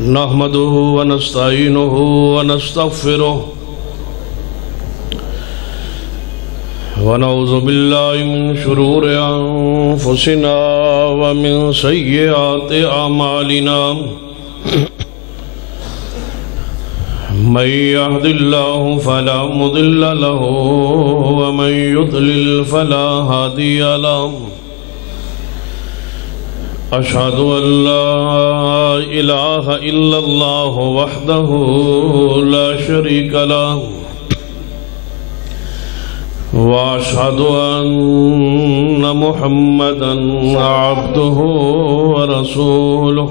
نحمده ونستعينه ونستغفره ونعوذ بالله من شرور أنفسنا ومن سيئات أعمالنا من يهد الله فلا مضل له ومن يضلل فلا هادي له أشهد أن لا إله إلا الله وحده لا شريك له وأشهد أن محمدًا عبده ورسوله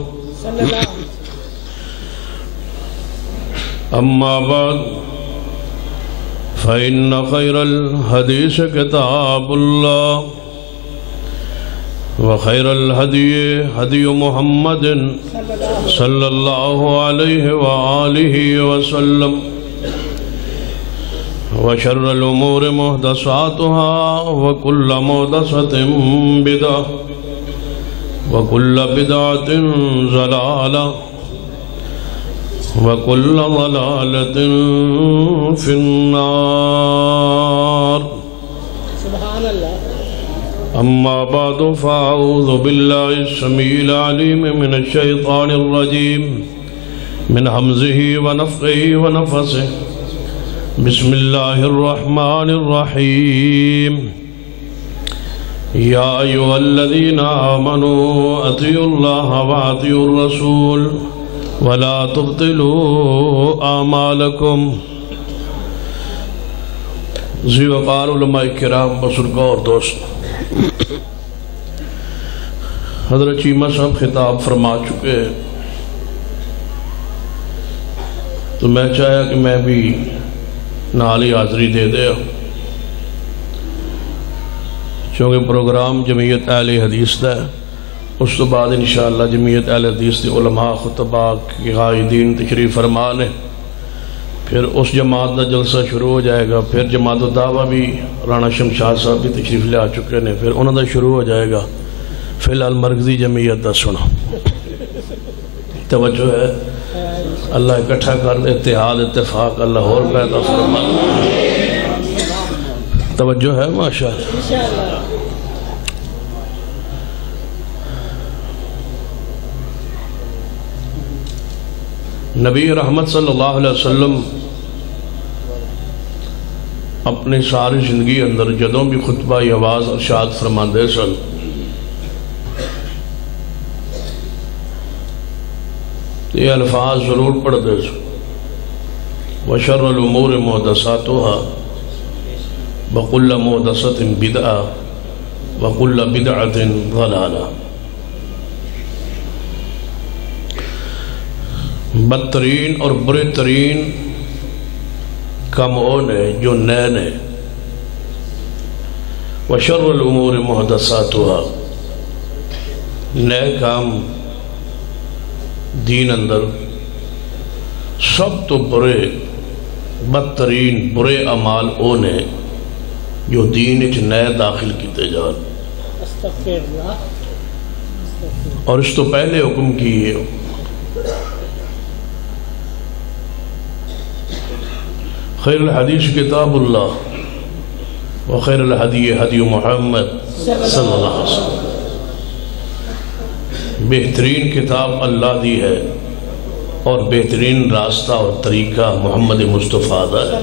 أما بعد فإن خير الحديث كتاب الله وخير الهدي هدي محمد صلى الله عليه وآله وسلم وشر الأمور محدثاتها وكل محدثة بدعة وكل بدعة ضلالة وكل ضلالة في النار سبحان الله أما بعد فأعوذ بالله السميع العليم من الشيطان الرجيم من همزه ونفخه ونفثه بسم الله الرحمن الرحيم يا أيها الذين آمنوا أطيعوا الله وأطيعوا الرسول ولا تبطلوا أعمالكم ذی وقار علماء کرام بزرگوں اور دوست، حضرت چیمہ صاحب خطاب فرما چکے، تو میں چاہیا کہ میں بھی نالی حاضری دے دیا، چونکہ پروگرام جمعیت اہل حدیث دا ہے۔ اس تو بعد انشاءاللہ جمعیت اہل حدیث دی علماء خطبہ کی قائدین تشریف فرمانے، پھر اس جماعت دا جلسہ شروع ہو جائے گا، پھر جماعت الدعوہ بھی رانا شمشاد صاحب بھی تشریف لے آ چکے ہیں، پھر انہوں دا شروع ہو جائے گا۔ فی الحال مرکزی جمعیت دا سنو، توجہ ہے، اللہ اکٹھا کر دے، اتحاد اتفاق اللہ اور پیدا فرما، توجہ ہے ماشاءاللہ۔ نبی رحمت صلی اللہ علیہ وسلم اپنی ساری زندگی اندر جدوں بھی خطبہ آواز ارشاد فرماندے سن، یہ الفاظ ضرور پڑھ دے سن، وَشَرَّ الْأُمُورِ مُحْدَثَاتُهَا وَكُلَّ مُحْدَثَةٍ بِدْعَةٍ وَكُلَّ بِدْعَةٍ ضَلَالَةٍ۔ بدترین اور برے ترین کام وہ نے جو نئے نے، وَشَرُّ الْأُمُورِ مُحْدَثَاتُهَا، نئے کام دین اندر سب تو برے بدترین برے اعمال وہ نے جو دین اچ نئے داخل کیتے جان، اور اس تو پہلے حکم کیے خیر الحدیث کتاب اللہ وخیر الحدی حدی محمد صلی اللہ علیہ وسلم، بہترین کتاب اللہ دی ہے اور بہترین راستہ اور طریقہ محمد مصطفیٰ دا ہے۔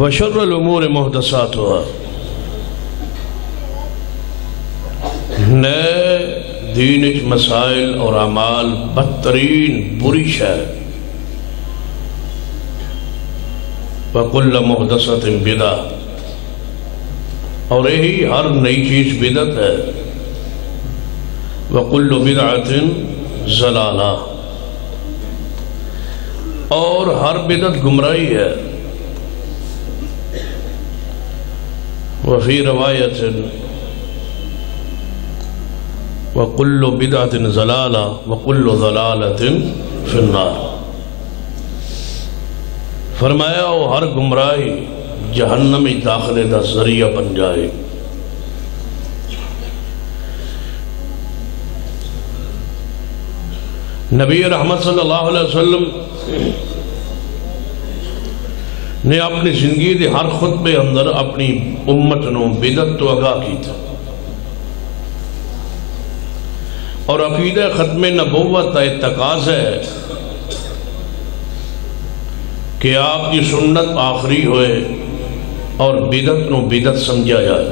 وشر الامور محدثاتها، نئے دین اچ مسائل اور اعمال بدترین بری شے، وَكُلَّ مُحْدَثَةٍ بِدْعَةٍ، اور یہی ہر نئی چیز بدعت ہے، وَكُلُّ بِدْعَةٍ ضَلَالَةٍ، اور ہر بدعت گمراہی ہے، وَفِي رَوَایَةٍ وَكُلُّ بِدْعَةٍ ضَلَالَةٍ وَكُلُّ ضَلَالَةٍ فِي النَّارِ۔ فرمایا وہ ہر گمراہی جہنم داخلے دا ذریعہ بن جائے۔ نبی رحمت صلی اللہ علیہ وسلم نے اپنی زندگی دے ہر خطبے اندر اپنی امت نو بدعت تو آگاہ کی تھا، اور عقیدہ ختم نبوت کا تقاضا ہے کہ آپ کی سنت آخری ہوئے اور بدعت نو بدعت سمجھا جائے۔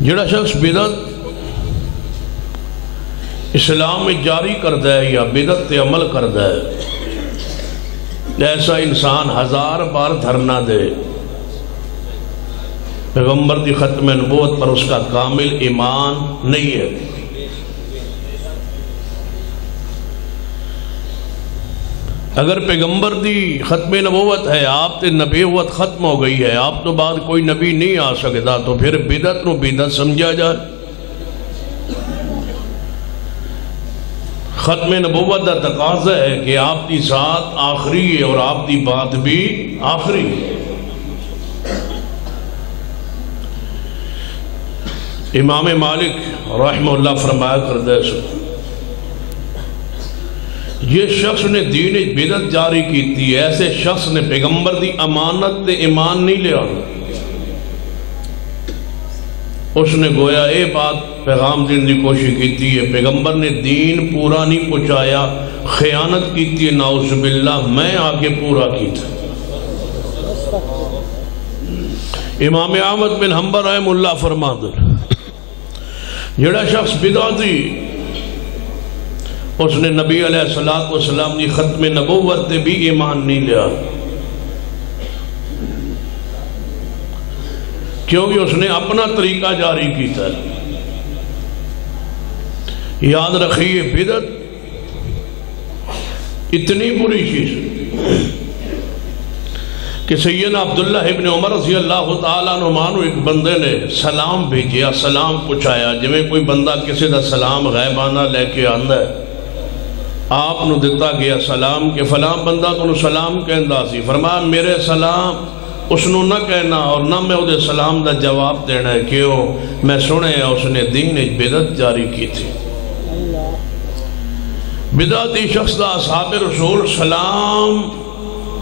جڑا شخص بدعت اسلام میں جاری کردہ ہے یا بدعت تے عمل کردہ ہے، ایسا انسان 1000 بار دھرنا دے، پیغمبر دی ختم نبوت پر اس کا کامل ایمان نہیں ہے۔ اگر پیغمبر دی ختم نبوت ہے، آپ تے نبوت ختم ہو گئی ہے، آپ تو بعد کوئی نبی نہیں آ سکتا، تو پھر بدعت نو بدعت سمجھا جائے۔ ختم نبوت کا تقاضا ہے کہ آپ کی ذات آخری ہے اور آپ کی بات بھی آخری ہے۔ امام مالک رحمہ اللہ فرمایا کردہ یہ شخص نے دین بدعت جاری کی تھی، ایسے شخص نے پیغمبر دی امانت تے ایمان نہیں لیا۔ اس نے گویا اے بات پیغام دین دی کوشش کی تھی، پیغمبر نے دین پورا نہیں پہنچایا، خیانت کی تھی، نعوذ باللہ میں آگے پورا کی تھی۔ امام احمد بن حنبل رحمہ اللہ فرماتے جڑا شخص بدعتی اس نے نبی علیہ السلام کی ختم نبوت تے بھی ایمان نہیں لیا، کیونکہ اس نے اپنا طریقہ جاری کیتا ہے۔ یاد رکھیے بدعت اتنی بری چیز کہ سیدنا عبداللہ ابن عمر رضی اللہ تعالیٰ عنہ ایک بندے نے سلام بھیجیا، سلام پوچھایا، جویں کوئی بندہ کسی دا سلام غیبانہ لے کے آندا ہے، آپ نو دیتا گیا سلام کہ فلاں بندہ تو سلام کہندا سی، فرمایا میرے سلام اس نو نہ کہنا اور نہ میں وہ سلام دا جواب دینا ہے، کیوں میں سنے اس نے دین بدعت جاری کی تھی۔ بدعتی شخص دا اصحاب رسول سلام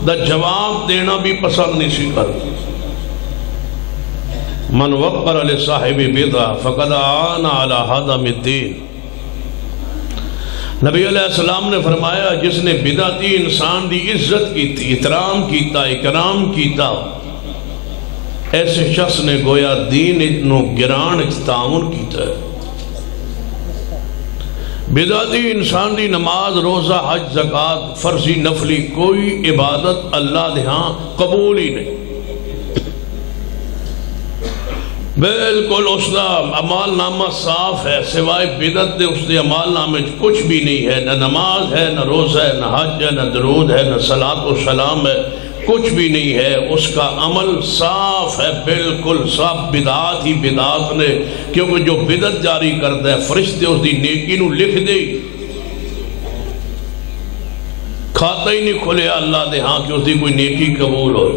دا جواب دینا بھی پسند نہیں سی کر۔ من وقر لصاحب بدعہ فقد آن علی ہدم الدین۔ نبی علیہ السلام نے فرمایا جس نے بدعتی انسان دی عزت کی تھی، احترام کیتا، اکرام کیتا، ایسے شخص نے گویا دین نو گران تعاون کیتا ہے۔ بدعتی انسان دی نماز، روزہ، حج، زکوٰۃ، فرضی نفلی کوئی عبادت اللہ دے ہاں قبول ہی نہیں، بالکل اس دا عمال نامہ صاف ہے، سوائے بدعت دے اس دے عمال نامے کچھ بھی نہیں ہے، نہ نماز ہے، نہ روزہ ہے، نہ حج ہے، نہ درود ہے، نہ صلاۃ و سلام ہے، کچھ بھی نہیں ہے، اس کا عمل صاف ہے، بالکل صاف، بدعات ہی بدعات نے، کیونکہ جو بدعت جاری کرتا ہے فرشتے اس دی نیکی نو لکھ دے، کھاتا ہی نہیں کھلے اللہ دے ہاں کہ اس دی کوئی نیکی قبول ہو۔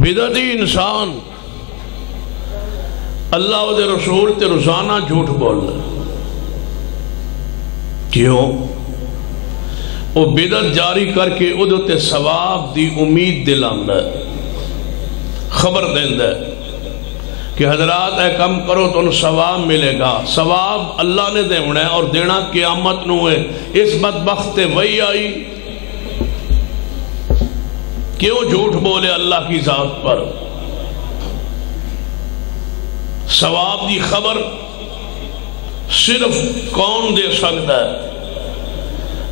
بدعتی انسان اللہ و دے رسول تے روزانہ جھوٹ بول رہا، کیوں؟ وہ بدعت جاری کر کے ادھے ثواب دی امید دلاندہ ہے، خبر دیندہ ہے کہ حضرات اے کم کرو تو ان ثواب ملے گا، ثواب اللہ نے دینا ہے اور دینا قیامت نو ہے۔ اس بدبخت وہی آئی، کیوں جھوٹ بولے اللہ کی ذات پر؟ ثواب دی خبر صرف کون دے سکتا ہے؟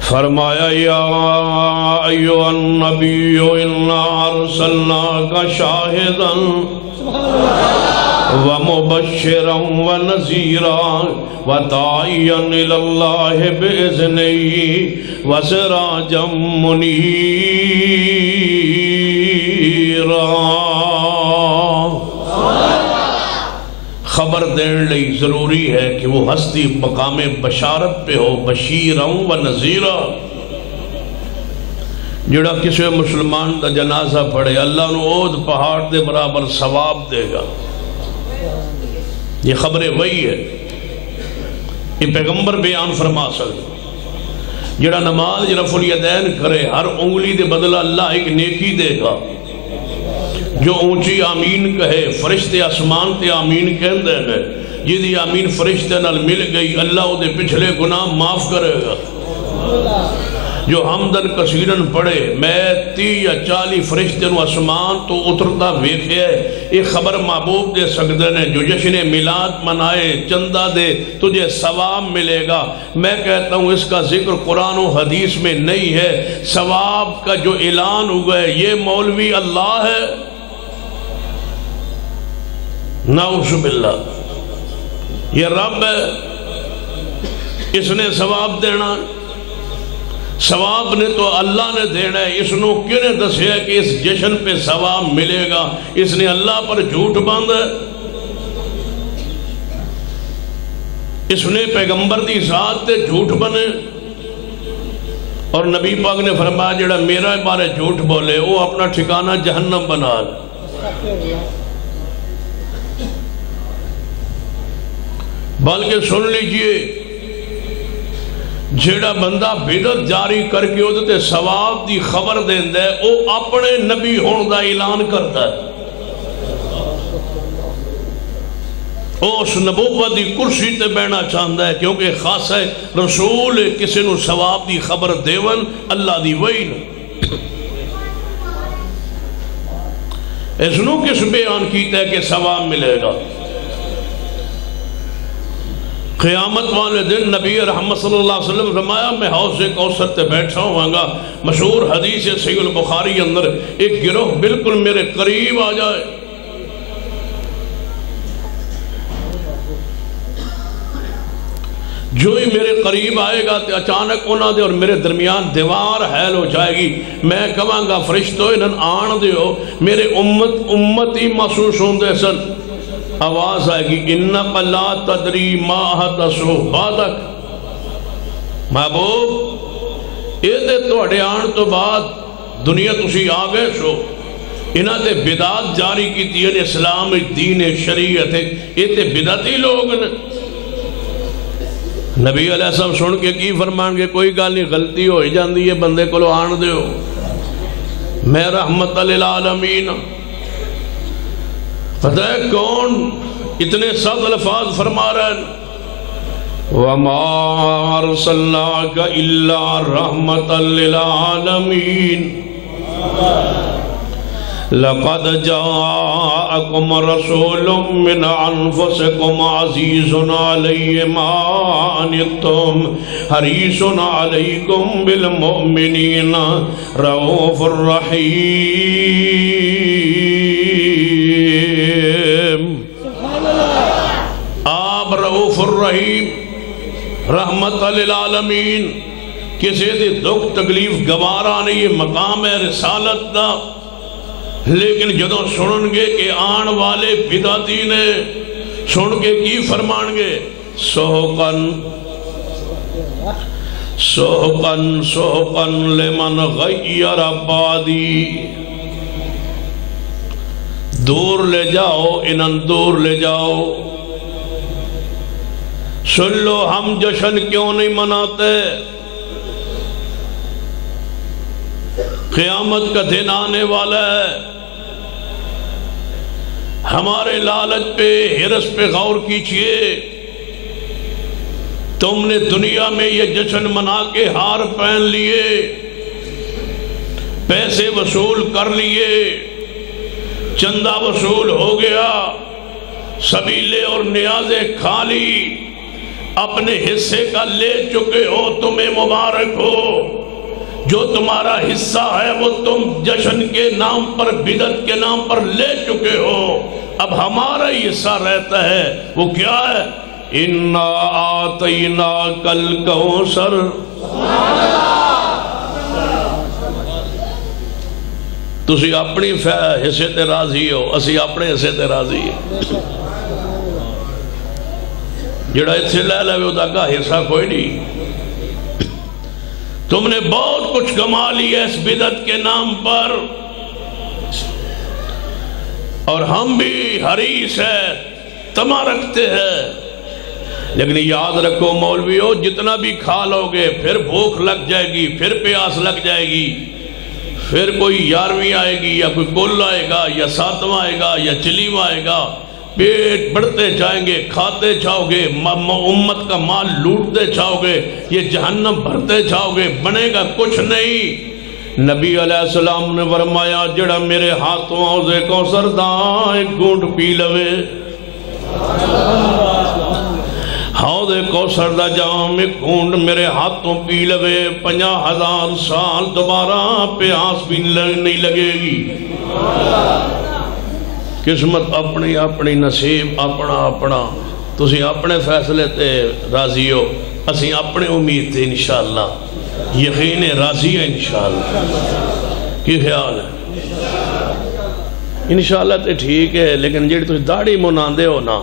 فرمایا یا ایوہ النبی انا ارسلناک شاہدا ومبشرا ونذیرا وداعیا الی اللہ باذنہ وسراجا منیرا۔ خبر دین لئی ضروری ہے کہ وہ ہستی مقام بشارت پہ ہو، بشیرا و نذیرا۔ جڑا کسی مسلمان دا جنازہ پڑھے اللہ نو اود پہاڑ دے برابر ثواب دے گا، یہ خبر وحی ہے، یہ پیغمبر بیان فرما سکتے۔ جڑا نماز رفع الیدین کرے ہر انگلی دے بدلہ اللہ ایک نیکی دے گا۔ جو اونچی آمین کہے فرشتے آسمان تے آمین کہندے ہیں، جدی آمین فرشتے نال مل گئی اللہ دے پچھلے گناہ معاف کرے گا۔ جو حمدن کثیرن پڑھے میں 30 یا 40 فرشتے نو آسمان تو اترتا ویکھے ہے، ایک خبر محبوب دے سکتے ہیں۔ جو جشن میلاد منائے چندہ دے تجھے ثواب ملے گا۔ میں کہتا ہوں اس کا ذکر قرآن و حدیث میں نہیں ہے، ثواب کا جو اعلان ہوا ہے یہ مولوی اللہ ہے، نعوذ باللہ، یہ رب ہے، اس نے ثواب دینا۔ ثواب نے تو اللہ نے دینا ہے، اس نے کیوں نے دسیا کہ اس جشن پہ ثواب ملے گا؟ اس نے اللہ پر جھوٹ باندھا ہے، اس نے پیغمبر دی ذات تے جھوٹ بنے، اور نبی پاک نے فرمایا جڑا میرا بارے جھوٹ بولے وہ اپنا ٹھکانہ جہنم بنا لے۔ بلکہ سن لیجئے جیڑا بندہ بدعت جاری کر کے ادھتے ثواب دی خبر دیندہ ہے وہ اپنے نبی ہون دا اعلان کرتا ہے، وہ اس نبوت دی کرسی تے بینا چاہتا ہے، کیونکہ خاص ہے رسول کسی نو ثواب دی خبر دیون اللہ دی وحی نو۔ اس نو کس بیان کیتا ہے کہ ثواب ملے گا؟ قیامت والے دن نبی رحمت صلی اللہ علیہ وسلم فرمایا میں حوض کوثر تے بیٹھا ہوں گا، مشہور حدیث صحیح البخاری اندر ایک گروہ بالکل میرے قریب آ جائے، جو ہی میرے قریب آئے گا تے اچانک انہاں دے اور میرے درمیان دیوار حائل ہو جائے گی۔ میں کہاں گا فرشتو انہاں آن دیو، میرے امتی محسوس ہوں دے سن، آواز آئے گی انک لا تدری ما حدثو بعدک، محبوب یہ تے توڑے آن تو بعد دنیا تسی آگئے سو، انہاں تے بدعات جاری کی دین اسلام دین شریعت ہے، یہ تے بدعتی لوگ نے۔ نبی علیہ السلام سن کے کی فرمان گے کوئی گل نہیں، غلطی ہو ہی جاندی ہے بندے کو لو آن دیو، میں رحمت للعالمین۔ پتہ ہے کون اتنے سخت الفاظ فرما رہا ہے؟ وَمَا أَرْسَلْنَاكَ إِلَّا رَحْمَةً لِلْعَالَمِينَ لَقَدْ جَاءَكُمْ رَسُولٌ مِّنْ أَنفُسِكُمْ عَزِيزٌ عَلَيْهِ مَا عَنِتُّمْ حَرِيصٌ عَلَيْكُمْ بِالْمُؤْمِنِينَ رَءُوفٌ رَحِيمٌ۔ آپ رؤوف الرحیم رحمت للعالمین، کسی دی دکھ تکلیف گوارا نہیں، یہ مقام ہے رسالت دا۔ لیکن جدو سنن گے کہ آن والے بدعتی نے سن کے کی فرمان گے؟ سوقن سوقن سوقن لمن غیر بعدی، دور لے جاؤ انہن دور لے جاؤ۔ سن لو ہم جشن کیوں نہیں مناتے؟ قیامت کا دن آنے والا ہے، ہمارے لالچ پہ ہرس پہ غور کیجئے۔ تم نے دنیا میں یہ جشن منا کے ہار پہن لیے، پیسے وصول کر لیے، چندہ وصول ہو گیا، سبیلے اور نیازیں کھا لی، اپنے حصے کا لے چکے ہو، تمہیں مبارک ہو۔ جو تمہارا حصہ ہے وہ تم جشن کے نام پر بدعت کے نام پر لے چکے ہو، اب ہمارا ہی حصہ رہتا ہے، وہ کیا ہے؟ اِنَّا آتَيْنَاكَ الْكَوْثَرَ۔ تسی اپنی حصے تے راضی ہو، اسی اپنے حصے تے راضی ہے۔ جڑا اتھے لے لے وہ دا کا حصہ کوئی نہیں۔ تم نے بہت کچھ کما لیا اس بدعت کے نام پر، اور ہم بھی حریص ہے تما رکھتے ہیں، لیکن یاد رکھو مولویو، جتنا بھی کھا لو گے پھر بھوک لگ جائے گی، پھر پیاس لگ جائے گی، پھر کوئی 11ویں آئے گی یا کوئی گل آئے گا یا 7واں آئے گا یا چلیواں آئے گا، پیٹ بڑھتے جائیں گے، کھاتے جاؤ گے، امت کا مال لوٹتے جاؤ گے، یہ جہنم بھرتے جاؤ گے، بنے گا کچھ نہیں۔ نبی علیہ السلام نے فرمایا جڑا میرے ہاتھوں حوض کوثر دا ایک گھونٹ پی لوے، حوض کوثر دا جام ایک گھونٹ میرے ہاتھوں پی لوے، 50,000 سال دوبارہ پیاس بھی نہیں لگے گی۔ قسمت اپنی اپنی، نصیب اپنا اپنا، تسی اپنے فیصلے تے راضی ہو، اسی اپنے امید تے انشاءاللہ یقین راضی ہے انشاءاللہ۔ کی خیال ہے؟ انشاءاللہ تے ٹھیک ہے، لیکن جیڑی تسی داڑھی مناندے ہو نا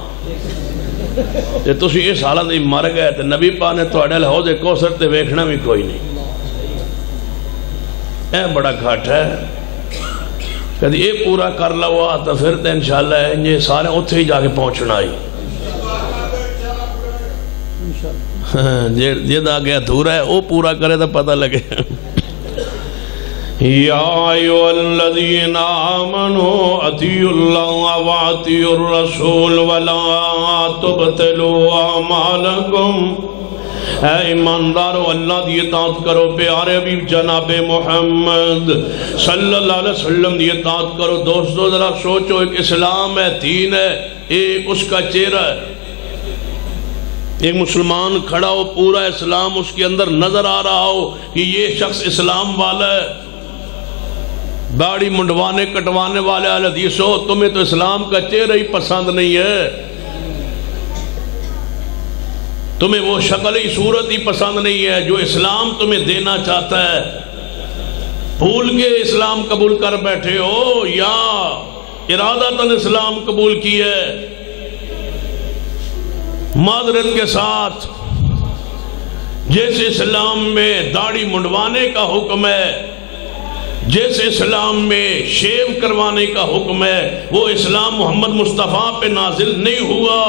تے تسی اس حالت میں مر گئے تے نبی پاک نے تواڈے حوض کوثر تے ویکھنا بھی کوئی نہیں، اے بڑا گھٹ ہے۔ کہتے یہ پورا کر لوا تو پھر تو انشاءاللہ یہ سارے اتھے ہی جا کے پہنچنا ہی، جد آگے ادھورا ہے وہ پورا کرے تو پتہ لگے۔ یا ایوہ الذین آمنوا اطیعوا اللہ واطیعوا الرسول ولا تبطلوا اعمالکم، اے ایماندارو اللہ دی اطاعت کرو، پیارے حبیب جناب محمد صلی اللہ علیہ وسلم دی اطاعت کرو۔ دوستو ذرا سوچو، ایک اسلام ہے، دین ہے، ایک اس کا چہرہ ہے، ایک مسلمان کھڑا ہو، پورا اسلام اس کے اندر نظر آ رہا ہو کہ یہ شخص اسلام والا ہے، داڑھی منڈوانے کٹوانے والے حدیث ہو، تمہیں تو اسلام کا چہرہ ہی پسند نہیں ہے، تمہیں وہ شکل ہی صورت ہی پسند نہیں ہے جو اسلام تمہیں دینا چاہتا ہے، بھول کے اسلام قبول کر بیٹھے ہو یا ارادتاً اسلام قبول کی ہے۔ معذرت کے ساتھ، جیسے اسلام میں داڑھی منڈوانے کا حکم ہے، جیسے اسلام میں شیو کروانے کا حکم ہے، وہ اسلام محمد مصطفیٰ پہ نازل نہیں ہوا۔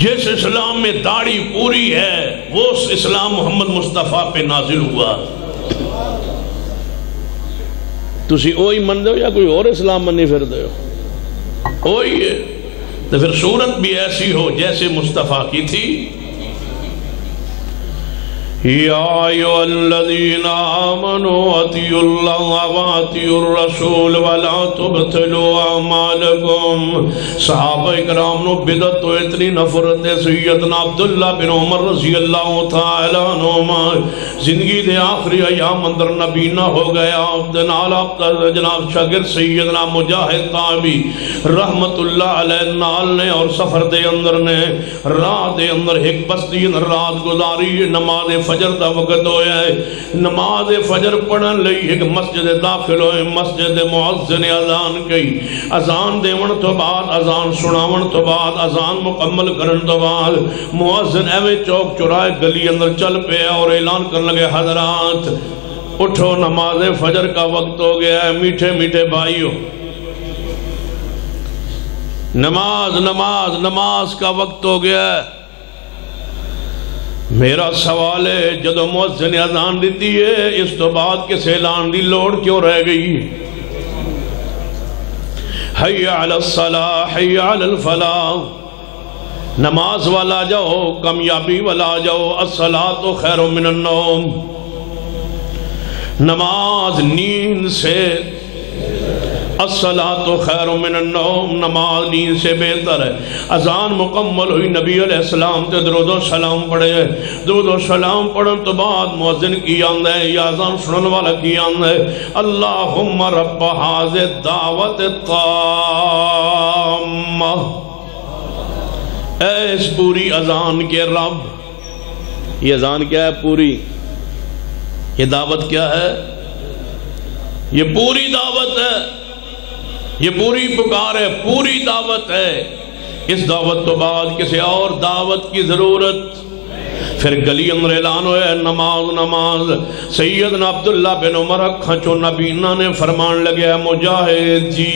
جس اسلام میں داڑھی پوری ہے وہ اسلام محمد مصطفیٰ پہ نازل ہوا۔ تسی اوہی من دے ہو یا کوئی اور اسلام منی پھر دے ہو؟ اوہی ہے، تو پھر صورت بھی ایسی ہو جیسے مصطفیٰ کی تھی۔ یا ایوہ الذین آمنوا اطیعوا اللہ واطیعوا الرسول ولا تبطلوا اعمالکم۔ صحابہ اکرام نو بدعت تو اتنی نفرت ہے، سیدنا عبداللہ بن عمر رضی اللہ تعالیٰ عنہما زندگی دے آخری ایام اندر نبینا ہو گیا، جناب شاگرد سیدنا مجاہد تابعی رحمت اللہ علیہ نال نے اور سفر دے اندر نے راہ دے اندر ایک بستی رات گزاری، نماز فجر دا وقت ہویا ہے، نماز فجر پڑھن لئی ایک مسجد داخل ہوئے، مسجد معزن اذان کی، اذان دیون تو بعد، اذان سناون تو بعد، اذان مکمل کرن تو بعد معزن ایوے چوک چرائے گلی اندر چل پہ اور اعلان کرنے لگے، حضرات اٹھو نماز فجر کا وقت ہو گیا ہے، میٹھے میٹھے بھائیو، نماز نماز نماز کا وقت ہو گیا ہے۔ میرا سوال ہے، جدو مؤذن اذان دیتی ہے اس تو بعد کس اعلان دی لوڑ کیوں رہ گئی؟ حی علی الصلاح حی علی الفلاح، نماز والا جاؤ، کامیابی والا جاؤ، الصلاۃ خیر من النوم، نماز نیند سے، الصلاۃ خیر من النوم، نماز نیند سے بہتر ہے۔ اذان مکمل ہوئی، نبی علیہ السلام تے درود و سلام پڑھے، درود و سلام پڑھن تو بعد مؤذن کی آندہ ہے یا اذان سنن والا کی آندہ ہے، اللہم رب ھذہ الدعوۃ التامہ، اے اس پوری اذان کے رب۔ یہ اذان کیا ہے؟ پوری۔ یہ دعوت کیا ہے؟ یہ پوری دعوت ہے، یہ پوری پکار ہے، پوری دعوت ہے۔ اس دعوت تو بعد کسی اور دعوت کی ضرورت پھر گلی اندر اعلان ہویا نماز نماز. سیدنا عبداللہ بن عمر اکھاں چوں نبینا نے فرمان لگیا مجاہد جی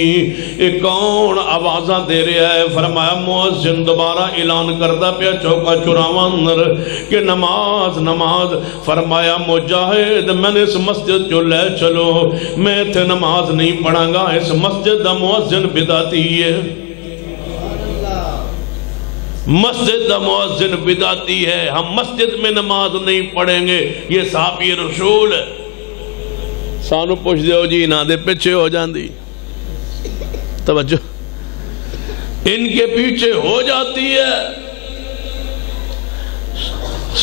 یہ کون آوازاں دے رہا ہے؟ فرمایا مؤذن دوبارہ اعلان کردہ پیا چوکا چوراواں اندر کہ نماز نماز. فرمایا مجاہد میں نے اس مسجد جو لے چلو میں تھے نماز نہیں پڑھاں گا، اس مسجد دا مؤذن بدعتی ہے، مسجد دا مؤذن بدعتی ہے، ہم مسجد میں نماز نہیں پڑھیں گے، یہ صحابی رسول ہے. سانو پوچھ دیو جی نہ دے پیچھے ہو جاندی، توجہ ان کے پیچھے ہو جاتی ہے.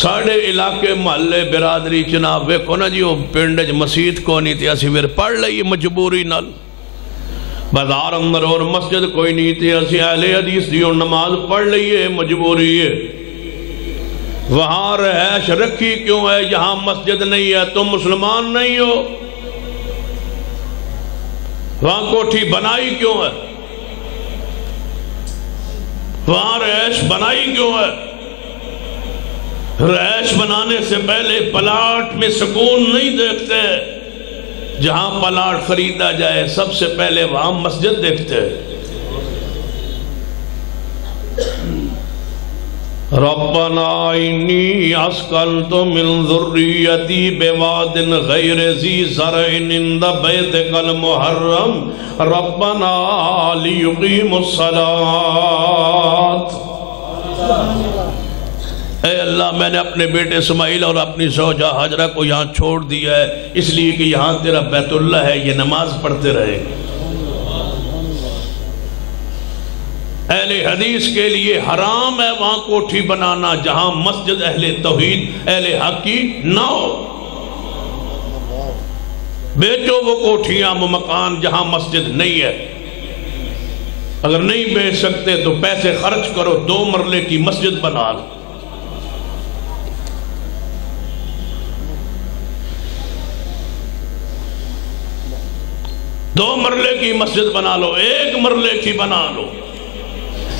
ساڑھے علاقے محلے برادری جناب ویکھو نا جی وہ پنڈج مسجد کو نہیں تھی، اسی پھر پڑھ لئی مجبوری نال. بازار اندر اور مسجد کوئی نہیں تھی، اسی اہل حدیث دی اور نماز پڑھ لئیے مجبوری ہے. وہاں رہائش رکھی کیوں ہے؟ یہاں مسجد نہیں ہے، تم مسلمان نہیں ہو. وہاں کوٹھی بنائی کیوں ہے؟ وہاں رہائش بنائی کیوں ہے؟ رہائش بنانے سے پہلے پلاٹ میں سکون نہیں دیکھتے، جہاں پلاٹ خریدا جائے سب سے پہلے وہاں مسجد دیکھتے ہیں. ربنا انی اسکنت من ذریتی بواد غیر ذی زرع عند بیتک المحرم ربنا لیقیموا الصلاۃ. اے اللہ میں نے اپنے بیٹے اسماعیل اور اپنی زوجہ ہاجرہ کو یہاں چھوڑ دیا ہے اس لیے کہ یہاں تیرا بیت اللہ ہے، یہ نماز پڑھتے رہے. اہل حدیث کے لیے حرام ہے وہاں کوٹھی بنانا جہاں مسجد اہل توحید اہل حق کی نہ ہو. بیچو وہ کوٹھیاں وہ مکان جہاں مسجد نہیں ہے. اگر نہیں بیچ سکتے تو پیسے خرچ کرو، 2 مرلے کی مسجد بنا لو. دو مرلے کی مسجد بنا لو، 1 مرلے کی بنا لو.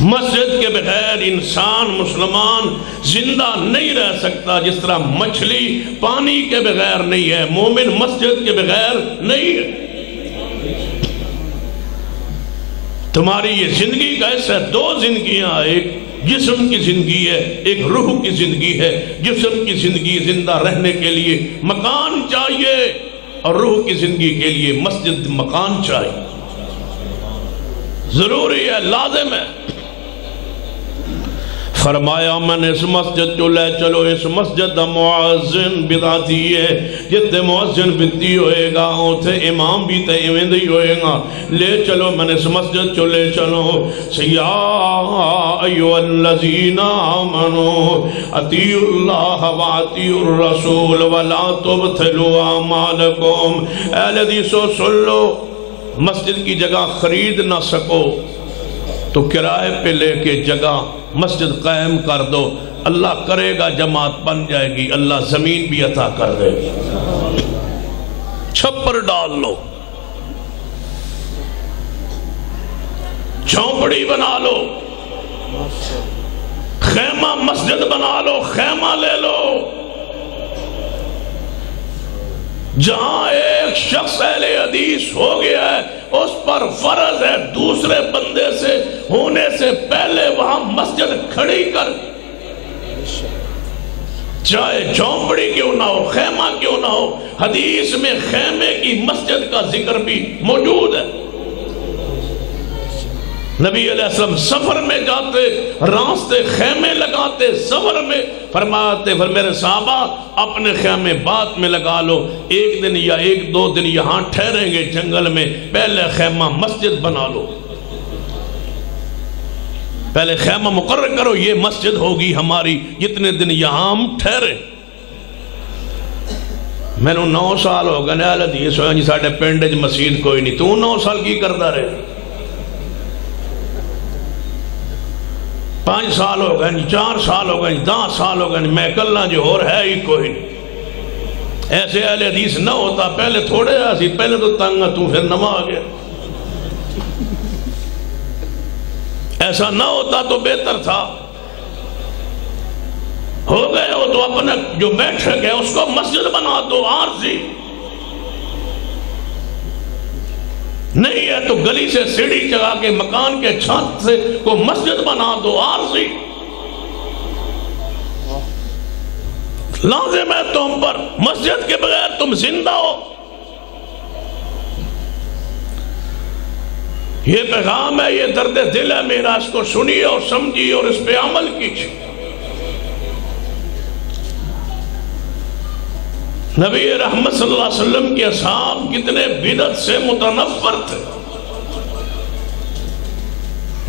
مسجد کے بغیر انسان مسلمان زندہ نہیں رہ سکتا، جس طرح مچھلی پانی کے بغیر نہیں ہے، مومن مسجد کے بغیر نہیں ہے. تمہاری یہ زندگی کیسے ہے؟ 2 زندگیاں، ایک جسم کی زندگی ہے، ایک روح کی زندگی ہے. جسم کی زندگی زندہ رہنے کے لیے مکان چاہیے اور روح کی زندگی کے لیے مسجد مکان چاہیے. ضروری ہے، لازم ہے. فرمایا میں نے اس مسجد جو لے چلو، اس مسجد دا مؤذن بدعتی ہے، جتے مؤذن بدتی ہوئے گا اوتھے امام بھی تے ایویں دی ہوئے گا. لے چلو میں نے اس مسجد جو لے چلو. یا ایھا الذین آمنوا اطیعوا اللہ واطیعوا الرسول ولا تبطلوا اعمالکم. اہل حدیثو سن لو، مسجد کی جگہ خرید نہ سکو تو کرائے پہ لے کے جگہ مسجد قائم کر دو، اللہ کرے گا جماعت بن جائے گی، اللہ زمین بھی عطا کر دے گی. چھپر ڈال لو، جھونپڑی بنا لو، خیمہ مسجد بنا لو، خیمہ لے لو. جہاں ایک شخص اہل حدیث ہو گیا ہے اس پر فرض ہے دوسرے بندے سے ہونے سے پہلے وہاں مسجد کھڑی کر، چاہے جھونپڑی کیوں نہ ہو، خیمہ کیوں نہ ہو. حدیث میں خیمے کی مسجد کا ذکر بھی موجود ہے. نبی علیہ السلام سفر میں جاتے، راستے خیمے لگاتے، سفر میں فرماتے پھر میرے صحابہ اپنے خیمے بعد میں لگا لو، 1 دن یا 1-2 دن یہاں ٹھہریں گے جنگل میں، پہلے خیمہ مسجد بنا لو، پہلے خیمہ مقرر کرو، یہ مسجد ہوگی ہماری جتنے دن یہاں ہم ٹھہرے. میں نے 9 سال ہو گئے اہل حدیث ہوئے جی ساڑھے پنڈج مسجد کوئی نہیں. تو 9 سال کی کرتا رہے؟ 5 سال ہو گئے، 4 سال ہو گئے، 10 سال ہو گئے، میں کلنا جو اور ہے ہی کوئی نہیں. ایسے اہل حدیث نہ ہوتا، پہلے تھوڑے ایسی، پہلے تو تنگ تو پھر نما آ گیا. ایسا نہ ہوتا تو بہتر تھا. ہو گئے ہو تو اپنا جو بیٹھک ہے اس کو مسجد بنا دو عارضی، نہیں ہے تو گلی سے سیڑھی چڑھا کے مکان کے چھت سے کو مسجد بنا دو عارضی۔ لازم ہے تم پر، مسجد کے بغیر تم زندہ ہو۔ یہ پیغام ہے، یہ درد دل ہے میرا، اس کو سنیے اور سمجھیے اور اس پہ عمل کیجیے۔ نبی رحمت صلی اللہ علیہ وسلم کے اصحاب کتنے بدعت سے متنفر تھے،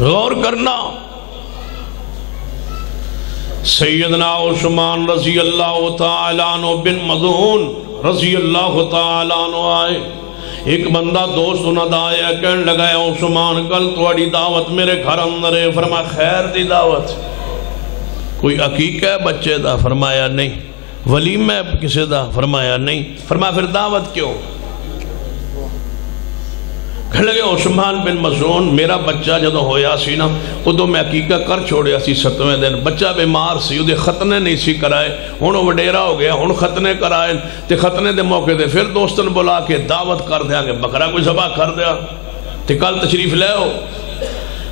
غور کرنا۔ سیدنا عثمان رضی اللہ تعالیٰ عنہ بن مظعون رضی اللہ تعالیٰ عنہ آئے، ایک بندہ دوست انہوں آیا، کہنے لگا ہے عثمان کل توڑی دعوت میرے گھر اندر ہے۔ فرمایا خیر دی دعوت، کوئی عقیقہ ہے بچے دا؟ فرمایا نہیں۔ ولیمہ ہے کسی دا؟ فرمایا نہیں۔ فرمایا پھر دعوت کیوں؟ کہنے لگے عثمان بن مظعون میرا بچہ جدو ہویا سی نا ادو میں عقیقہ کر چھوڑیا سی 7ویں دن، بچہ بیمار سی، ادھے ختنے نہیں سی کرائے، ہن وڈیرا ہو گیا، ہن ختنے کرائے تے ختنے دے موقع دے پھر دوستن بلا کے دعوت کر دیا کہ بکرا کوئی ذبح کر دیا تے کل تشریف لے ہو۔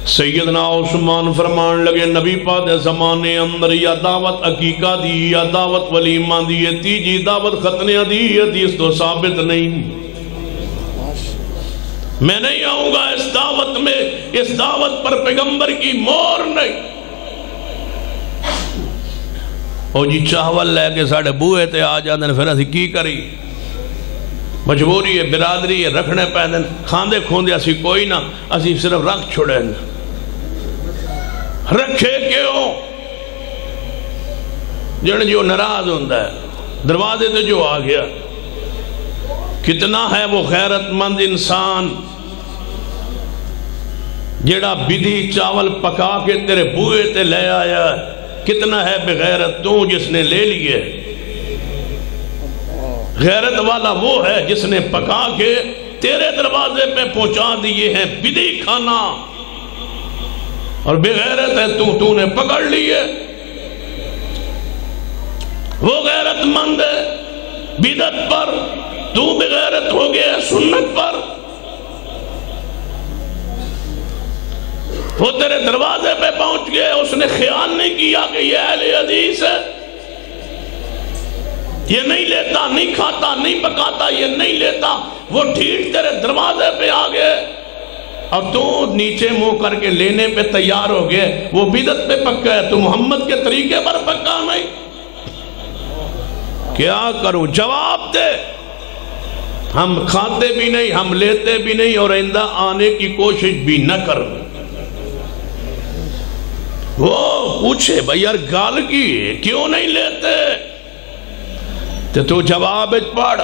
سیدنا عثمان فرمان لگے نبی پاک دے زمانے اندر یا دعوت عقیقہ دی یا دعوت ولیمہ دی، تیجی دعوت ختنے دی، حدیث تو ثابت نہیں۔ میں نہیں آؤں گا اس دعوت میں، اس دعوت پر پیغمبر کی مور نہیں۔ او جی چاول لے کے ساڑھے بوئے تے آ جاندن، پھر اسی کی کری؟ مجبوری ہے، برادری ہے، رکھنے پیندن، کھاندے کھوندے اسی کوئی نہ، اسی صرف رکھ چھوڑیں۔ رکھے کیوں؟ جن جو ناراض ہوندہ ہے دروازے تے جو آ گیا، کتنا ہے وہ غیرت مند انسان جیڑا بدھی چاول پکا کے تیرے بوئے تے لے آیا، کتنا ہے بغیرت تو جس نے لے لیے۔ غیرت والا وہ ہے جس نے پکا کے تیرے دروازے پہ پہنچا دیے ہیں بدھی کھانا، اور بغیرت ہے تو نے پکڑ لیے۔ وہ غیرت مند ہے بدعت پر، تو بغیرت ہو گیا سنت پر۔ وہ تیرے دروازے پہ پہنچ گئے، اس نے خیال نہیں کیا کہ یہ اہل حدیث ہے، یہ نہیں لیتا، نہیں کھاتا، نہیں پکاتا، یہ نہیں لیتا، وہ ڈھیٹ تیرے دروازے پہ آ گئے اور تو نیچے منہ کر کے لینے پہ تیار ہو گئے۔ وہ بدعت پہ پکا ہے، تو محمد کے طریقے پر پکا نہیں۔ کیا کروں؟ جواب دے۔ ہم کھاتے بھی نہیں، ہم لیتے بھی نہیں، اور آئندہ آنے کی کوشش بھی نہ کرنا۔ وہ پوچھے بھائی یار گال کی کیوں نہیں لیتے؟ تو جواب پڑھ،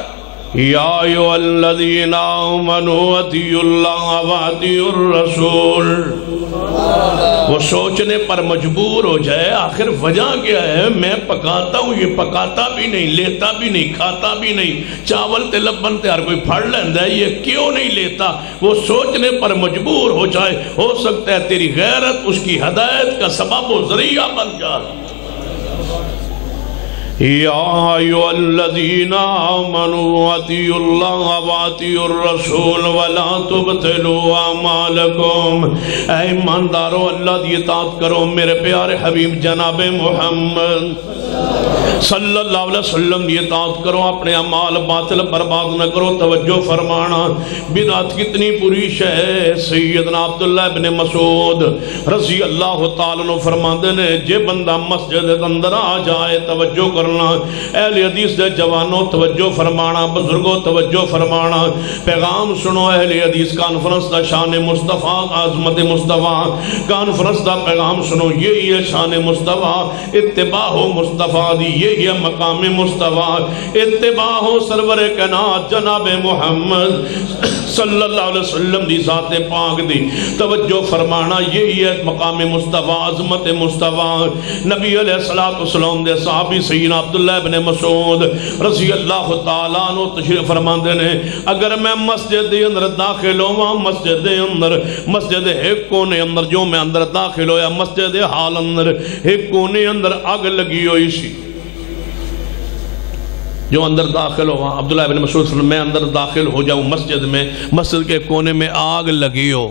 یا ایھا الذین آمنوا اطیعوا اللہ واطیعوا الرسول۔ وہ سوچنے پر مجبور ہو جائے آخر وجہ کیا ہے؟ میں پکاتا ہوں، یہ پکاتا بھی نہیں، لیتا بھی نہیں، کھاتا بھی نہیں، چاول تے لبن تے ہر کوئی پھڑ لیندہ ہے، یہ کیوں نہیں لیتا؟ وہ سوچنے پر مجبور ہو جائے، ہو سکتا ہے تیری غیرت اس کی ہدایت کا سبب و ذریعہ بن جائے۔ یا ایھا الذین آمنوا اطیعوا اللہ واطیعوا الرسول ولا تبطلوا اعمالکم۔ اے ایماندارو اللہ دی اطاعت کرو، میرے پیارے حبیب جناب محمد صلی اللہ علیہ وسلم کی اطاعت کرو، اپنے اعمال باطل برباد نہ کرو۔ توجہ فرمانا، بدعت کتنی بری شے ہے۔ سیدنا عبداللہ ابن مسعود رضی اللہ تعالیٰ عنہ فرماندے نے جے بندہ مسجد اندر آ جائے، توجہ کرنا، اہل حدیث دے جوانوں توجہ فرمانا، بزرگوں توجہ فرمانا، پیغام سنو۔ اہل حدیث کانفرنس دا شان مصطفیٰ، عظمت مصطفیٰ کانفرنس دا پیغام سنو، یہی ہے شان مصطفیٰ، اتباع مصطفیٰ دی یہی ہے مقام مصطفیٰ، اتباع سرور کائنات جناب محمد صلی اللہ علیہ وسلم دی ذات پاک دی توجہ فرمانا یہی ہے مقام مصطفیٰ عظمت مصطفیٰ نبی علیہ السلام دے صحابی سیدنا عبداللہ ابن مسعود رضی اللہ تعالیٰ عنہ تشریف فرماندے نے اگر میں مسجد دے اندر داخل ہوا مسجد دے اندر مسجد ایک کونے اندر جو میں اندر داخل ہویا مسجد حال اندر ایک کونے اندر آگ لگی ہوئی سی جو اندر داخل ہوا عبداللہ ابن مسعود فرماتے میں اندر داخل ہو جاؤں مسجد میں مسجد کے کونے میں آگ لگی ہو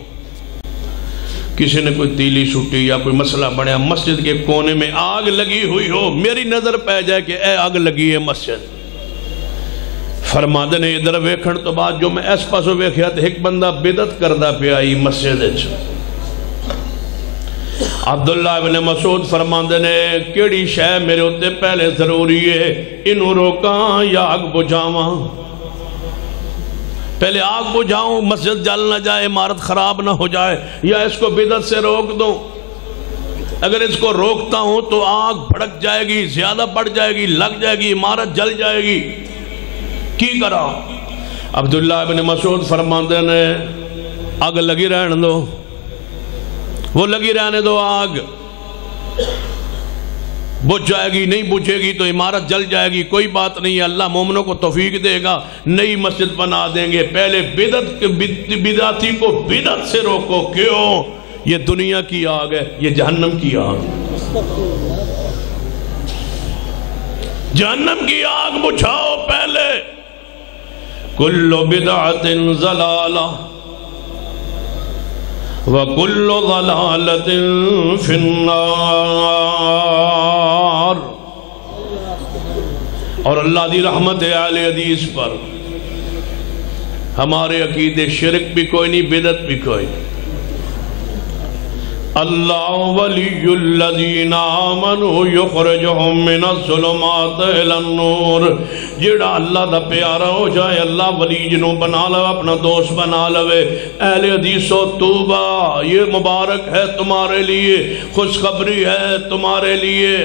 کسی نے کوئی تیلی سوٹی یا کوئی مسئلہ بڑھیا مسجد کے کونے میں آگ لگی ہوئی ہو میری نظر پہ جائے کہ اے آگ لگی ہے مسجد فرماتے نے ادھر ویکھن تو بعد جو میں اس پاسو ویکھیا تو ایک بندہ بدعت کردہ پہ آئی مسجد عبداللہ ابن مسعود فرماندے نے کیڑی شے میرے ہوتے پہلے ضروری ہے انہوں روکاں یا آگ بجھاواں پہلے آگ بجھاؤں مسجد جل نہ جائے عمارت خراب نہ ہو جائے یا اس کو بدعت سے روک دوں اگر اس کو روکتا ہوں تو آگ بھڑک جائے گی زیادہ بڑھ جائے گی لگ جائے گی عمارت جل جائے گی کی کرا عبداللہ ابن مسعود فرماندے نے آگ لگی رہن دو وہ لگی رہنے دو آگ بجھ جائے گی نہیں بجھے گی تو عمارت جل جائے گی کوئی بات نہیں اللہ مومنوں کو توفیق دے گا نئی مسجد بنا دیں گے پہلے بدعتی کو بدعت سے روکو کیوں یہ دنیا کی آگ ہے یہ جہنم کی آگ جہنم کی آگ بجھاؤ پہلے کل بدعت ضلالہ وَكُلُّ ضَلَالَةٍ فِي النَّارِ اور اللہ دی رحمت اہل حدیث پر ہمارے عقیدے شرک بھی کوئی نہیں بدعت بھی کوئی اللہ ولی الذین آمنوا یخرجہم من الظلمات الی النور جیڑا اللہ دا پیارا ہو جائے اللہ ولی جنوں بنا لو اپنا دوست بنا لوے اہل حدیث و توبہ یہ مبارک ہے تمہارے لیے خوشخبری ہے تمہارے لیے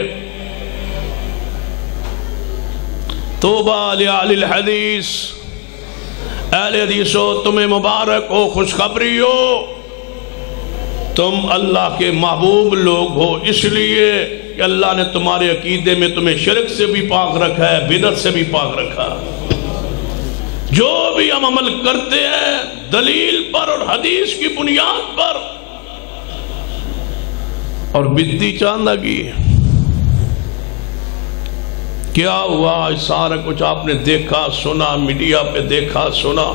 توبہ لأہل الحدیث اہل حدیث و تمہیں مبارک ہو خوشخبری ہو تم اللہ کے محبوب لوگ ہو اس لیے کہ اللہ نے تمہارے عقیدے میں تمہیں شرک سے بھی پاک رکھا ہے بدعت سے بھی پاک رکھا جو بھی ہم عمل کرتے ہیں دلیل پر اور حدیث کی بنیاد پر اور بدی چاندہ کی کیا ہوا سارا کچھ آپ نے دیکھا سنا میڈیا پہ دیکھا سنا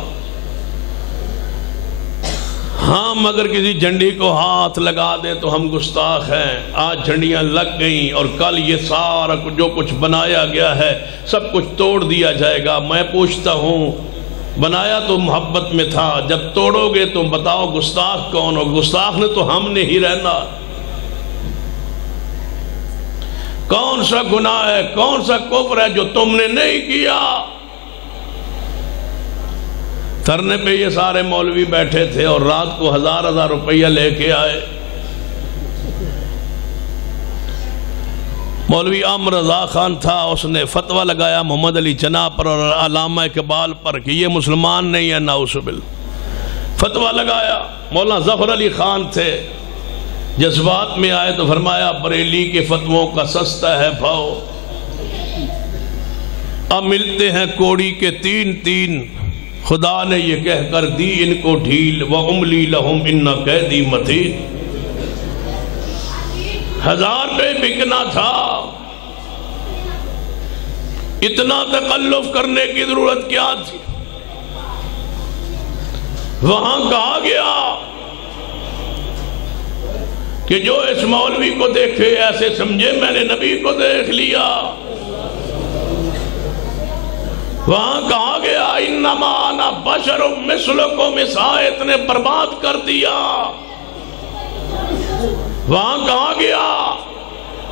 ہاں مگر کسی جھنڈی کو ہاتھ لگا دیں تو ہم گستاخ ہیں آج جھنڈیاں لگ گئیں اور کل یہ سارا جو کچھ بنایا گیا ہے سب کچھ توڑ دیا جائے گا میں پوچھتا ہوں بنایا تو محبت میں تھا جب توڑو گے تو بتاؤ گستاخ کون ہو گستاخ نے تو ہم نے ہی رہنا کون سا گناہ ہے کون سا کفر ہے جو تم نے نہیں کیا دھرنے پہ یہ سارے مولوی بیٹھے تھے اور رات کو 1000 روپیہ لے کے آئے مولوی عامر رضا خان تھا اس نے فتویٰ لگایا محمد علی جناح پر اور علامہ اقبال پر کہ یہ مسلمان نہیں ہے نعوذ باللہ فتویٰ لگایا مولانا ظفر علی خان تھے جذبات میں آئے تو فرمایا بریلی کے فتووں کا سستا ہے بھاؤ اب ملتے ہیں کوڑی کے 3 خدا نے یہ کہہ کر دی ان کو ڈھیل وَأُمْلِي لَهُمْ إِنَّ قَيْدِي مَتِينٌ 1000 پہ بکنا تھا اتنا تکلف کرنے کی ضرورت کیا تھی وہاں کہا گیا کہ جو اس مولوی کو دیکھے ایسے سمجھے میں نے نبی کو دیکھ لیا وہاں کہا گیا انما انا بشر مثلکم آیت نے برباد کر دیا وہاں کہا گیا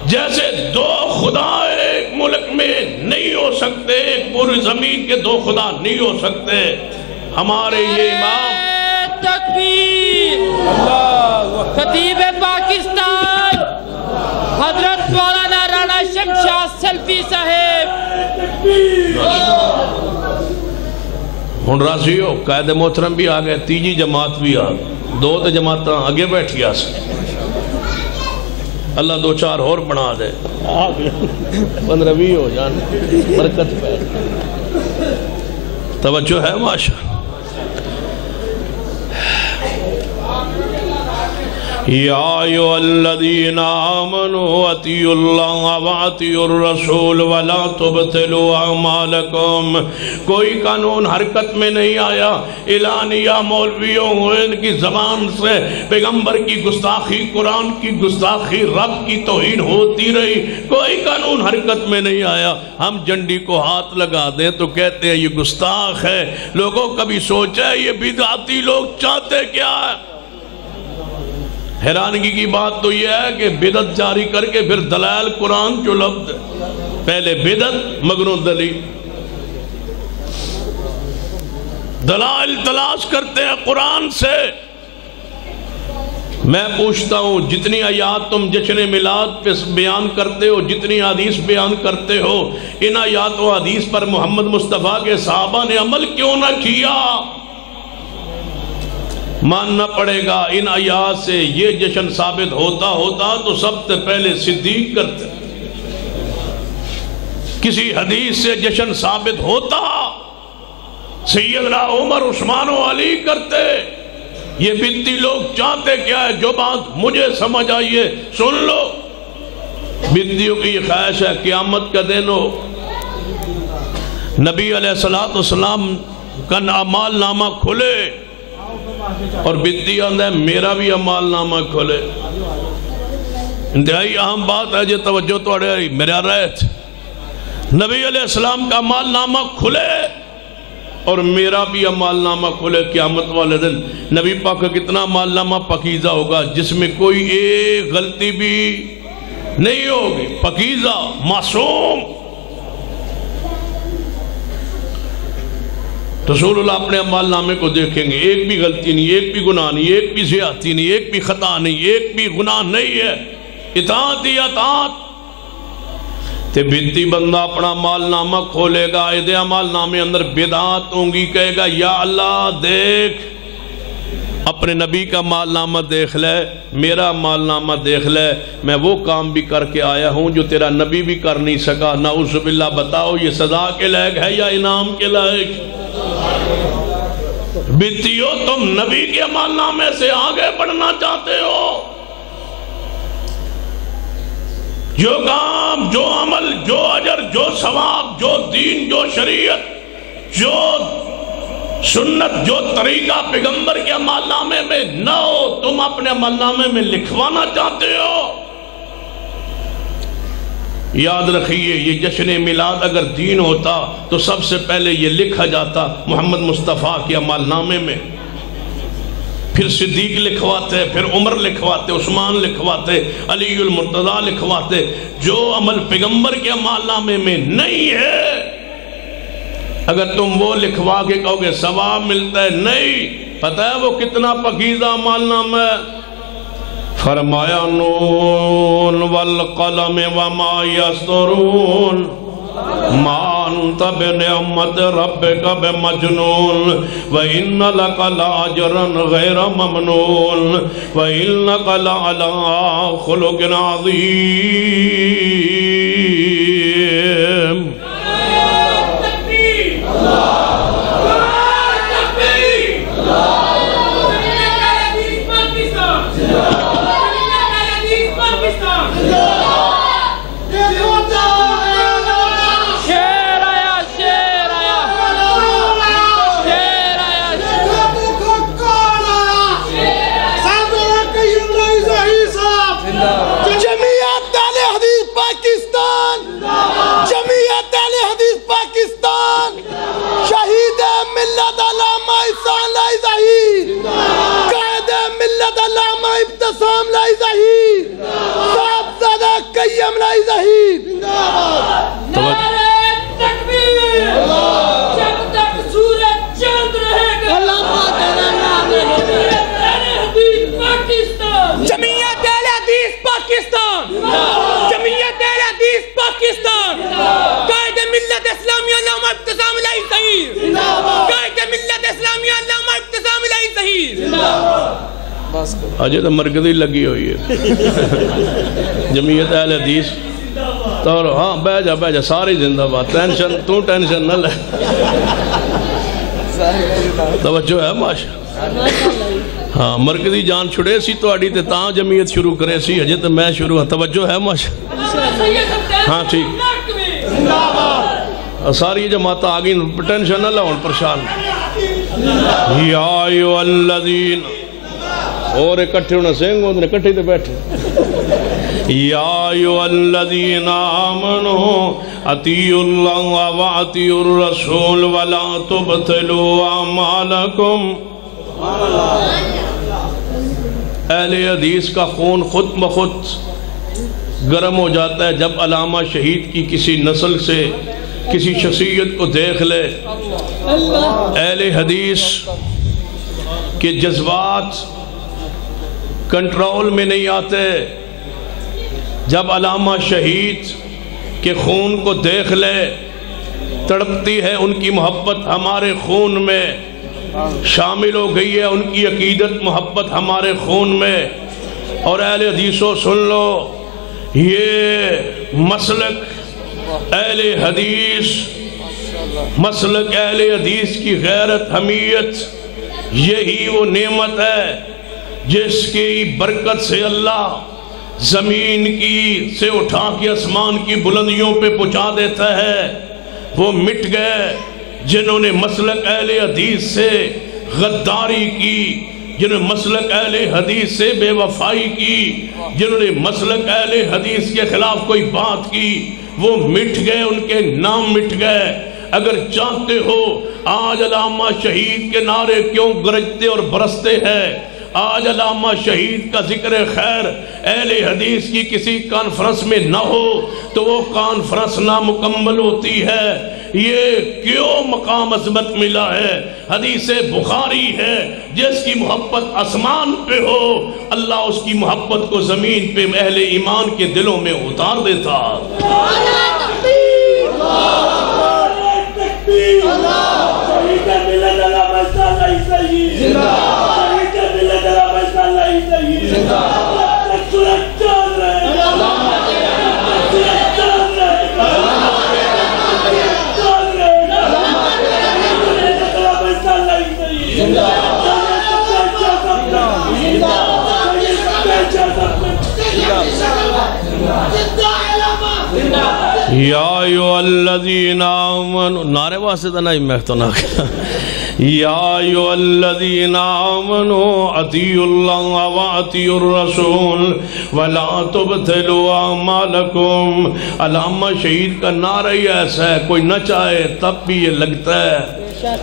جیسے 2 خدا ایک ملک میں نہیں ہو سکتے ایک پوری زمین کے 2 خدا نہیں ہو سکتے ہمارے یہ امام تکبیر خطیب پاکستان حضرت مولانا رانا شمشاد سلفی صاحب ہن راضی ہو؟ قائد محترم بھی آ گئے، تیجی جماعت بھی آ گئے، 2 جماعتاں اگے بیٹھی آ سکے، اللہ 2-4 اور بنا دے، 15-20 ہو جان، برکت پہ توجہ ہے ماشاء۔ یا ایھا الذین آمنوا اطیعوا اللہ واطیعوا الرسول ولا تبطلوا اعمالکم۔ کوئی قانون حرکت میں نہیں آیا، اعلانیہ مولویوں ان کی زبان سے پیغمبر کی گستاخی، قرآن کی گستاخی، رب کی توہین ہوتی رہی، کوئی قانون حرکت میں نہیں آیا۔ ہم جھنڈی کو ہاتھ لگا دیں تو کہتے ہیں یہ گستاخ ہے۔ لوگوں کبھی سوچا ہے یہ بدعتی لوگ چاہتے کیا ہے؟ حیرانگی کی بات تو یہ ہے کہ بدعت جاری کر کے پھر دلائل قرآن جو لفظ ہے، پہلے بدعت مگروں دلیل، دلائل تلاش کرتے ہیں قرآن سے۔ میں پوچھتا ہوں جتنی آیات تم جشن میلاد پہ بیان کرتے ہو، جتنی حدیث بیان کرتے ہو، ان آیات و حدیث پر محمد مصطفیٰ کے صحابہ نے عمل کیوں نہ کیا؟ ماننا پڑے گا ان آیات سے یہ جشن ثابت ہوتا تو سب سے پہلے صدیق کرتے، کسی حدیث سے جشن ثابت ہوتا سیدنا عمر، عثمان و علی کرتے۔ یہ بدعتی لوگ چاہتے کیا ہے؟ جو بات مجھے سمجھ آئیے سن لو۔ بدعتیوں کی یہ خواہش ہے قیامت کا دن ہو، نبی علیہ السلام کا اعمال نامہ کھلے، اور بدعتی آندہ ہے میرا بھی اعمال نامہ کھولے۔ انتہائی اہم بات ہے جو توجہ توڑے میرا رہت، نبی علیہ السلام کا اعمال نامہ کھلے اور میرا بھی اعمال نامہ کھلے قیامت والے دن۔ نبی پاک کا کتنا اعمال نامہ پاکیزہ ہوگا، جس میں کوئی ایک غلطی بھی نہیں ہوگی، پاکیزہ، معصوم۔ رسول اللہ اپنے اعمال نامے کو دیکھیں گے، ایک بھی غلطی نہیں، ایک بھی گناہ نہیں، ایک بھی زیادتی نہیں، ایک بھی خطا نہیں، ایک بھی گناہ نہیں ہے، اطاعت ہی اطاعت۔ تے بدعتی بندہ اپنا اعمال نامہ کھولے گا، ایدے اعمال نامے اندر بدعات ہوں گی، کہے گا یا اللہ دیکھ، اپنے نبی کا اعمال نامہ دیکھ لے، میرا اعمال نامہ دیکھ لے، میں وہ کام بھی کر کے آیا ہوں جو تیرا نبی بھی کر نہیں سکا۔ نعوذ باللہ، بتاؤ یہ سزا کے لائق ہے یا انعام کے لائق؟ بدعتیو تم نبی کے اعمال نامے سے آگے بڑھنا چاہتے ہو، جو کام، جو عمل، جو اجر، جو ثواب، جو دین، جو شریعت، جو سنت، جو طریقہ پیغمبر کے عمل نامے میں نہ ہو، تم اپنے عمل نامے میں لکھوانا چاہتے ہو۔ یاد رکھیے یہ جشن میلاد اگر دین ہوتا تو سب سے پہلے یہ لکھا جاتا محمد مصطفیٰ کے عمل نامے میں، پھر صدیق لکھواتے، پھر عمر لکھواتے، عثمان لکھواتے، علی المرتضیٰ لکھواتے۔ جو عمل پیغمبر کے عمل نامے میں نہیں ہے، اگر تم وہ لکھوا کے کہو گے ثواب ملتا ہے، نہیں، پتہ ہے وہ کتنا پاکیزہ اعمال نامہ ہے؟ فرمایا نون والقلم وما یسطرون ما انت بنعمت ربک بمجنون وَإِنَّ لَكَ لَأَجْرًا غَيْرَ مَمْنُونَ وَإِنَّكَ لَعَلَىٰ خُلُقٍ عَظِيمٍ۔ قائد ملت اسلامی علامہ ابتسام الہی ظہیر، قائد ملت اجے تو مرکزی لگی ہوئی ہے جمعیت اہل حدیث تو ہاں بہ جا ساری زندہ بات ٹینشن نہ لے توجہ ہے ماشاء ہاں مرکزی جان چھڑے سی تو اڈی تے تاں جمعیت شروع کرے سی اجے تو میں شروع ہاں توجہ ہے ماشاء ہاں ٹھیک ساری جماعت آگئی ٹینشن نہ لے پریشان یا ایھا الذین اور اکٹھے ہونا سینگ ہوندے اکٹھے تے بیٹھے یا ایھا الذین آمنوا اطیعوا اللہ واطیعوا الرسول ولا تبطلوا اعمالکم اہل حدیث کا خون خود بخود گرم ہو جاتا ہے جب علامہ شہید کی کسی نسل سے کسی شخصیت کو دیکھ لے اہل حدیث کے جذبات کنٹرول میں نہیں آتے جب علامہ شہید کے خون کو دیکھ لے تڑپتی ہے ان کی محبت ہمارے خون میں شامل ہو گئی ہے ان کی عقیدت محبت ہمارے خون میں اور اہل حدیثوں سن لو یہ مسلک اہل حدیث مسلک اہل حدیث کی غیرت حمیت یہی وہ نعمت ہے جس کی برکت سے اللہ زمین کی سے اٹھا کے آسمان کی بلندیوں پہ پہنچا دیتا ہے وہ مٹ گئے جنہوں نے مسلک اہل حدیث سے غداری کی جنہوں نے مسلک اہل حدیث سے بے وفائی کی جنہوں نے مسلک اہل حدیث کے خلاف کوئی بات کی وہ مٹ گئے ان کے نام مٹ گئے اگر چاہتے ہو آج علامہ شہید کے نعرے کیوں گرجتے اور برستے ہیں آج علامہ شہید کا ذکر خیر اہل حدیث کی کسی کانفرنس میں نہ ہو تو وہ کانفرنس نامکمل ہوتی ہے یہ کیوں مقام عظمت ملا ہے حدیث بخاری ہے جس کی محبت آسمان پہ ہو اللہ اس کی محبت کو زمین پہ اہل ایمان کے دلوں میں اتار دیتا یا ایھا الذین آمنوا نعرے واسطے تو نہیں محتنا یا ایھا الذین آمنوا اطیعوا اللہ واطیعوا الرسول ولا تبطلوا اعمالکم علامہ شہید کا نعرہ ہی ایسا ہے کوئی نہ چاہے تب بھی یہ لگتا ہے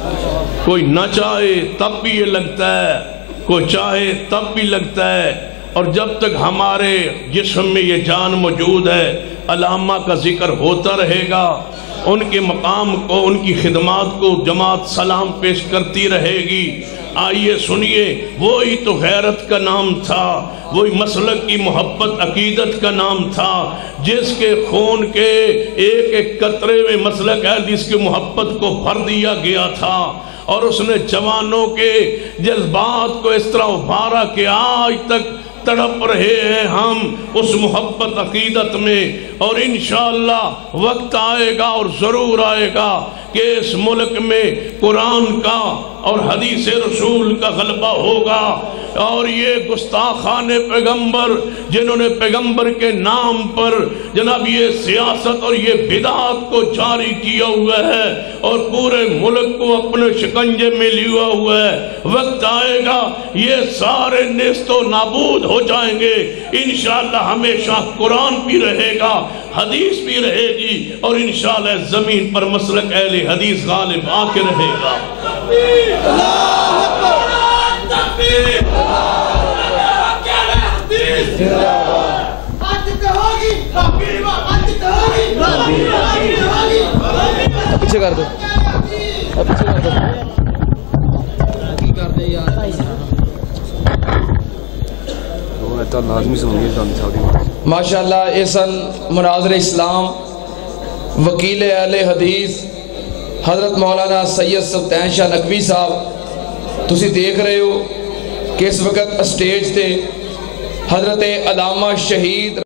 کوئی نہ چاہے تب بھی یہ لگتا ہے کوئی چاہے تب بھی لگتا ہے اور جب تک ہمارے جسم میں یہ جان موجود ہے علامہ کا ذکر ہوتا رہے گا ان کے مقام کو ان کی خدمات کو جماعت سلام پیش کرتی رہے گی آئیے سنیے وہی تو غیرت کا نام تھا وہی مسلک کی محبت عقیدت کا نام تھا جس کے خون کے ایک ایک قطرے میں مسلک حدیث کی محبت کو بھر دیا گیا تھا اور اس نے جوانوں کے جذبات کو اس طرح ابھارا کہ آج تک تڑپ رہے ہیں ہم اس محبت عقیدت میں اور انشاءاللہ وقت آئے گا اور ضرور آئے گا کہ اس ملک میں قرآن کا اور حدیث رسول کا غلبہ ہوگا اور یہ گستاخان پیغمبر جنہوں نے پیغمبر کے نام پر جناب یہ سیاست اور یہ بدعات کو جاری کیا ہوا ہے اور پورے ملک کو اپنے شکنجے میں لیا ہوا ہے وقت آئے گا یہ سارے نیست و نابود ہو جائیں گے انشاءاللہ ہمیشہ قرآن بھی رہے گا حدیث بھی رہے گی اور انشاءاللہ زمین پر مسلک اہل حدیث غالب آ کے رہے گا پیچھے کر دو پیچھے کر دو ماشاءاللہ احسن مناظر اسلام وکیل اہل حدیث حضرت مولانا سید سلطان شاہ نقوی صاحب تسی دیکھ رہے ہو کہ اس وقت اسٹیج تے حضرت علامہ شہید